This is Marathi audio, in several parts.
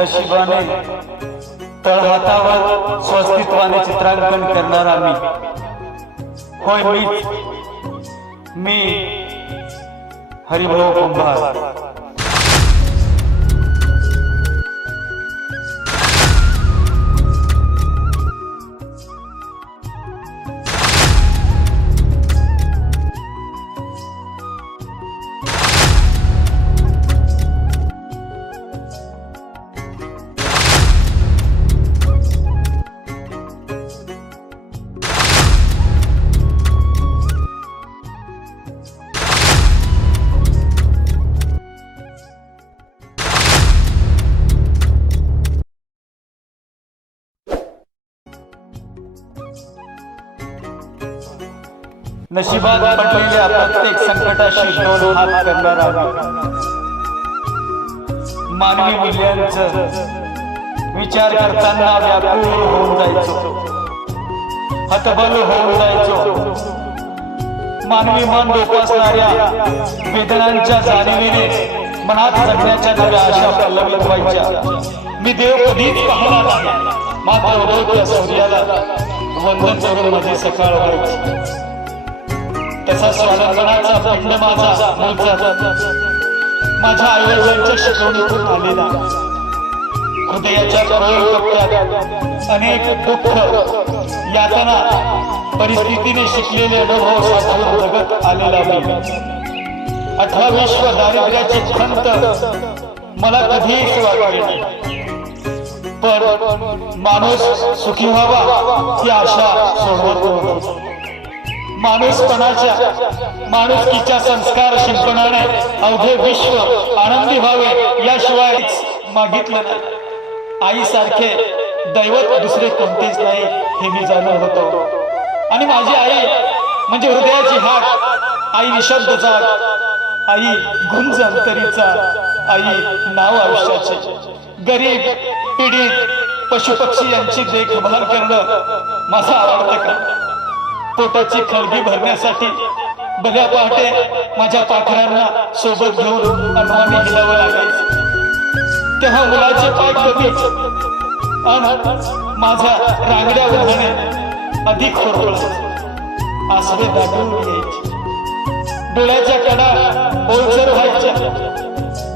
नशिबाने तळहातावर स्वस्तित्वाने चित्रांकन करणारा मी होय मी मी हरिभाऊ कुंभार. नशिबात पडलेल्या प्रत्येक संकटाशी दोन हात करणारा मानवी मूल्यांचं विचार करताना व्याकुळ होऊन जायचो. हतबल होऊन जायचो. मानवी मन डोपासणाऱ्या वेदनांच्या जाणीवेने मनात जगण्याच्या नव्या आशा पल्लवित व्हायच्या मी देव कधीच पाहला नाही. मात्र उदयच्या सूर्याला वंदन करून माझी सकाळ व्हायची तसा स्वालंबनाचा पिंड माझा मूळचा माझ्या आईवडिलांच्या शिकवणीतून आलेला. हृदयाच्या करोड अनेक दुःख यातना परिस्थितीने शिकलेले अनुभव साधून जगत आलेला मी. अठरा विश्व दारिद्र्याची खंत मला कधीच वाटली नाही. पण माणूस सुखी व्हावा ही आशा सोडवत. नव्हती माणूसपणाच्या माणुसकीच्या संस्कार शिंपणाने अवघे विश्व आनंदी व्हावे याशिवाय मागितलं नाही. आईसारखे दैवत दुसरे कोणतेच नाही हे मी जाणून होतो. आणि माझी आई म्हणजे हृदयाची हाक आई निशब्द जात आई गुंज अंतरीचा आई नाव आयुष्याचे. गरीब पीडित पशुपक्षी यांची देखभाल करणं माझा आवडतं का पोटाची खळगी भरण्यासाठी भल्या पहाटे माझ्या पाखरांना सोबत घेऊन अनवाणी हिलावं लागायचं. तेव्हा मुलाचे पाय कमी अन माझा रांगड्या वजने अधिक होरपळा आसरे दाटून घ्यायचे. डोळ्याच्या कडा ओलसर व्हायच्या.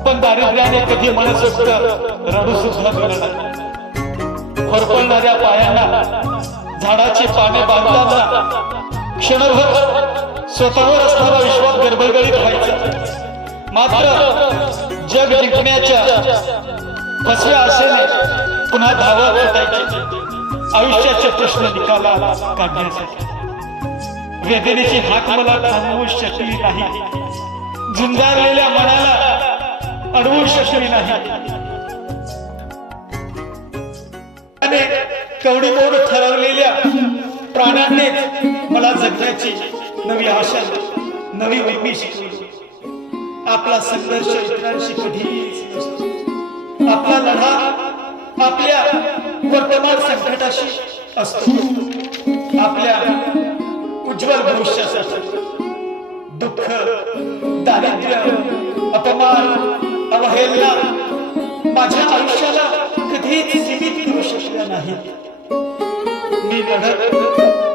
पण दारिद्र्याने कधी मनसोक्त रडू सुद्धा दिलं नाही पायांना झाडाची पाने बांधताना क्षणभर स्वतःवर असणारा विश्वास गडबडगडीत व्हायचा मात्र जग जिंकण्याच्या फसव्या आशेने पुन्हा धावा फुटायची आयुष्याचे प्रश्न निकाला काढण्यासाठी. वेदनेची हात मला थांबवू शकली नाही. झुंजारलेल्या मनाला अडवू शकली नाही. कवडी मोड प्राण्यांनीच मला जगण्याची नवी आशा नवी उर्मी शिकवली आपला संघर्ष इतरांशी कधीच नसतो. आपला लढा आपल्या वर्तमान संकटाशी असतो. आपल्या उज्ज्वल भविष्यासाठी दुःख दारिद्र्य अपमान अवहेलना माझ्या आयुष्याला कधीच सीमित करू शकल्या नाहीत. मी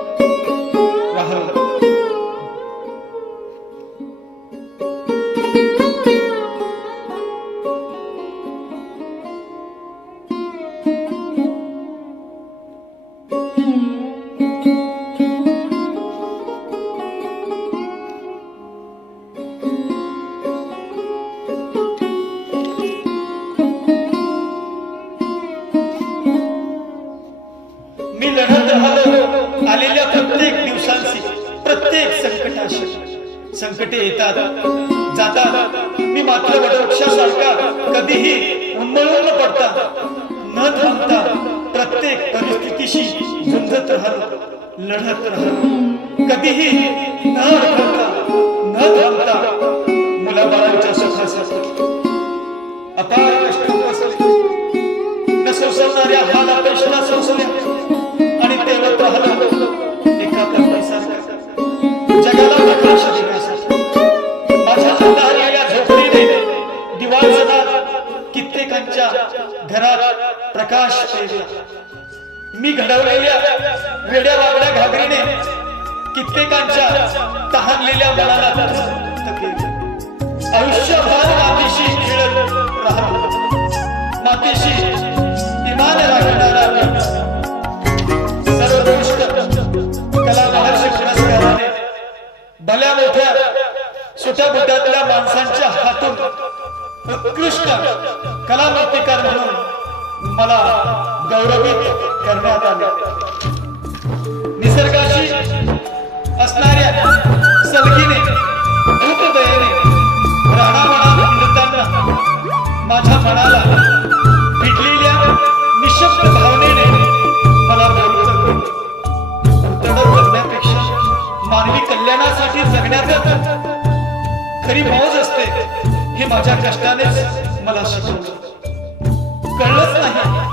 संकटे येतात जातात. मी मात्र वटवृक्षासारखा कधीही उन्मळून न पडता न थांबता प्रत्येक परिस्थितीशी झुंजत राहत लढत राहत. कधीही न अडखळता न थांबता मुलाबाळांच्या सुखासाठी. अपार कष्ट बसले न सोसवणाऱ्या त्यांच्या घरात प्रकाश मी घडवलेल्या वेड्या वागड्या घागरीने कित्येकांच्या तहानलेल्या मनाला आयुष्यभर मातीशी खेळत राहतो. मातीशी इमान राखणारा सर्वोत्कृष्ट कला महर्षी पुरस्काराने भल्या मोठ्या सुट्या बुटातल्या माणसांच्या हातून उत्कृष्ट कलामूर्तीकार म्हणून मला गौरवित करण्यात आले. निसर्गाशी असणाऱ्या सलगीने भूतदयेने राणावणा हिंडताना माझ्या मनाला भिडलेल्या निशब्द भावनेने मला बोलत तडप करण्यापेक्षा मानवी कल्याणासाठी जगण्याचा खरी मौज असते. हे माझ्या कष्टानेच मला शिकवलं. कळलंच नाही.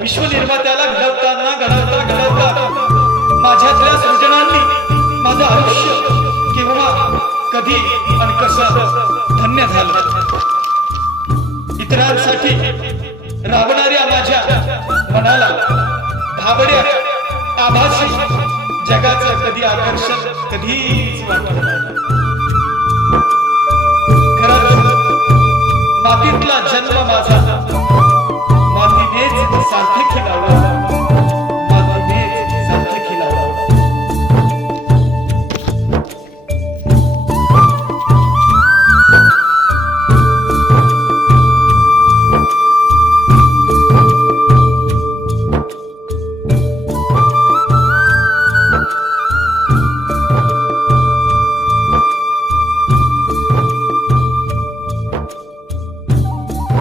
विश्वनिर्मात्याला घडवताना घडवता घडवता. माझ्यातल्या सृजनांनी माझं आयुष्य केव्हा कधी आणि कसं धन्य झालं? इतरांसाठी राबणाऱ्या माझ्या मनाला भाबड्या आभासी जगाचं कधी आकर्षण कधीच वाटलं नाही. मातीतला जन्म माझा